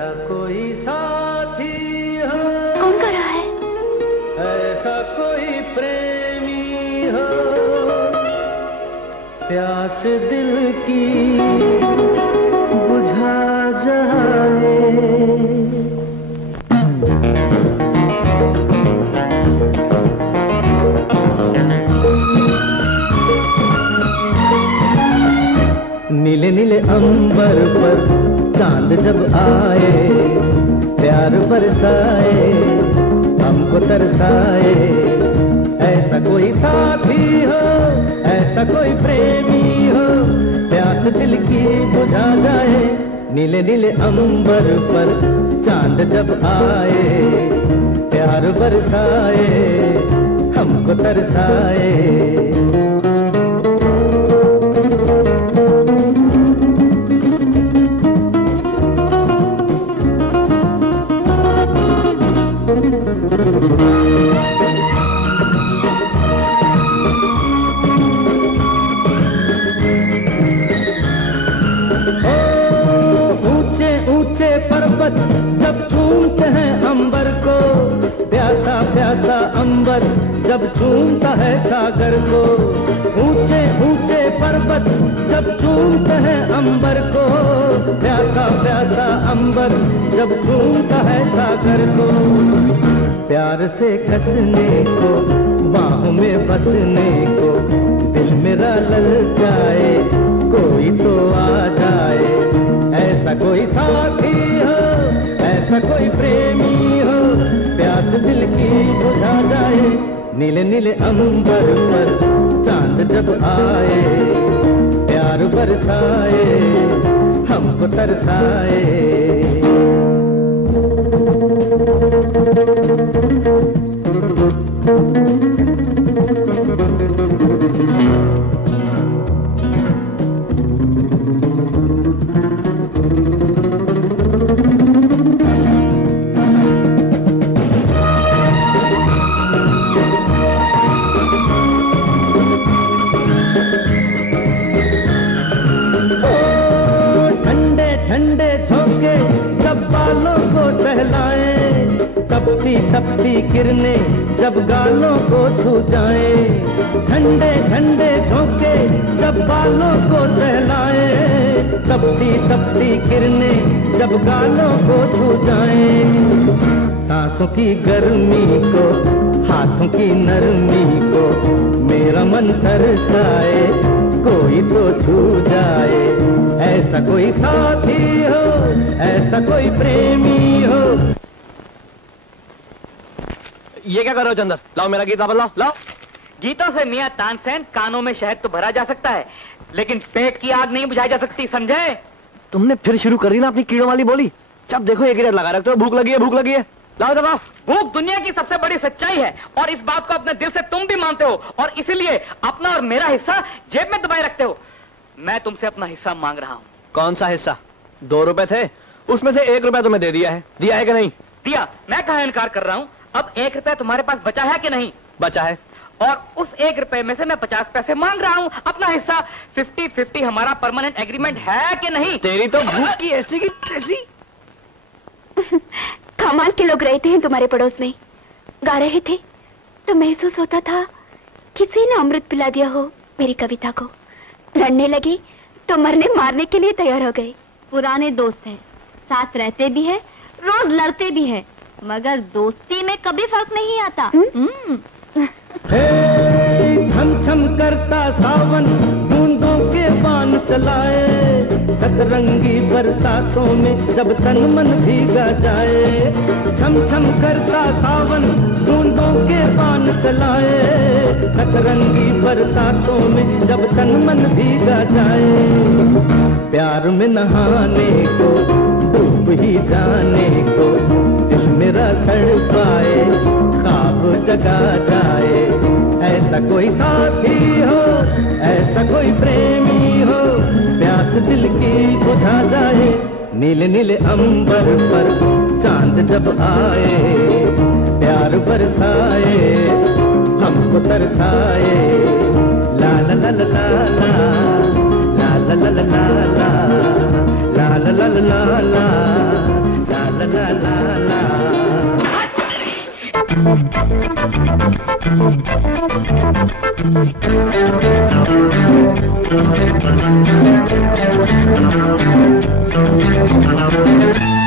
ऐसा कोई साथी हो। कौन कर रहा है? ऐसा कोई प्रेमी हो, प्यास दिल की बुझा जाए। नीले नीले अंबर पर चांद जब आए, प्यार बरसाए, हमको तरसाए। ऐसा कोई साथी हो, ऐसा कोई प्रेमी हो, प्यास दिल की बुझा जाए। नीले नीले अंबर पर चांद जब आए, प्यार बरसाए, हमको तरसाए। ऊंचे ऊंचे पर्वत जब चूमते हैं अंबर को, प्यासा प्यासा अंबर जब चूमता है सागर को। ऊंचे ऊंचे पर्वत जब चूमते हैं अंबर को, प्यासा प्यासा अंबर जब चूमता है सागर को। प्यार से कसने को, बाहों में बसने को, दिल मेरा ललचाए, कोई तो आ जाए। ऐसा कोई साथी हो, ऐसा कोई प्रेमी हो, प्यास दिल की बुझा जाए। नीले नीले अंबर पर चांद जब आए, प्यार बरसाए, हमको तरसाए। तपती तपती किरणें जब गालों को छू जाए, ठंडे ठंडे झोंके जब बालों को सहलाए। तपती तपती किरणें जब गालों को छू जाए, सांसों की गर्मी को, हाथों की नरमी को, मेरा मन तरसाए, कोई तो छू जाए। ऐसा कोई साथी हो, ऐसा कोई प्रेमी हो। ये क्या कर रहे हो चंदर? लाओ मेरा गीता बदलाओ, लाओ। गीतों से मियां तानसेन कानों में शहद तो भरा जा सकता है, लेकिन पेट की आग नहीं बुझाई जा सकती, समझे? तुमने फिर शुरू कर दी ना अपनी कीड़ों वाली बोली। जब देखो एक ही रेट लगा रखते हो, भूख लगी है, भूख लगी है, लाओ दबाओ। भूख दुनिया की सबसे बड़ी सच्चाई है और इस बात को अपने दिल से तुम भी मानते हो, और इसीलिए अपना और मेरा हिस्सा जेब में दबाए रखते हो। मैं तुमसे अपना हिस्सा मांग रहा हूँ। कौन सा हिस्सा? 2 रुपए थे, उसमें से 1 रुपया तुम्हें दे दिया है। दिया है कि नहीं? दिया। मैं कहाँ इनकार कर रहा हूँ। अब 1 रुपया तुम्हारे पास बचा है कि नहीं? बचा है। और उस 1 रुपए में से मैं 50 पैसे मांग रहा हूँ अपना हिस्सा। 50-50 हमारा परमानेंट एग्रीमेंट है कि नहीं? तेरी तो भूख की ऐसी की तैसी। कमाल के लोग रहते हैं तुम्हारे पड़ोस में। गा रहे थे तो महसूस होता था किसी ने अमृत पिला दिया हो मेरी कविता को। लड़ने लगे तो मरने मारने के लिए तैयार हो गए। पुराने दोस्त हैं, साथ रहते भी हैं, रोज लड़ते भी हैं, मगर दोस्ती में कभी फर्क नहीं आता। छम छम करता सावन बूंदों के बाण चलाए, सतरंगी बरसातों में जब तन मन भीगा जाए। छम छम करता सावन बूंदों के बाण चलाए, सतरंगी बरसातों में जब तन मन भीगा जाए। प्यार में नहाने को, डूब ही जाने को, दिल मेरा तड़पाए, ख्वाब जगा जाए। ऐसा कोई साथी हो, ऐसा कोई प्रेमी हो, प्यास दिल की बुझा जाए। नीले नीले अंबर पर चांद जब आए, प्यार बरसाए, हमको तरसाए। ला ला ला ला ला ला ला ला ला ला ला ला ला ला ला ला ला ला है।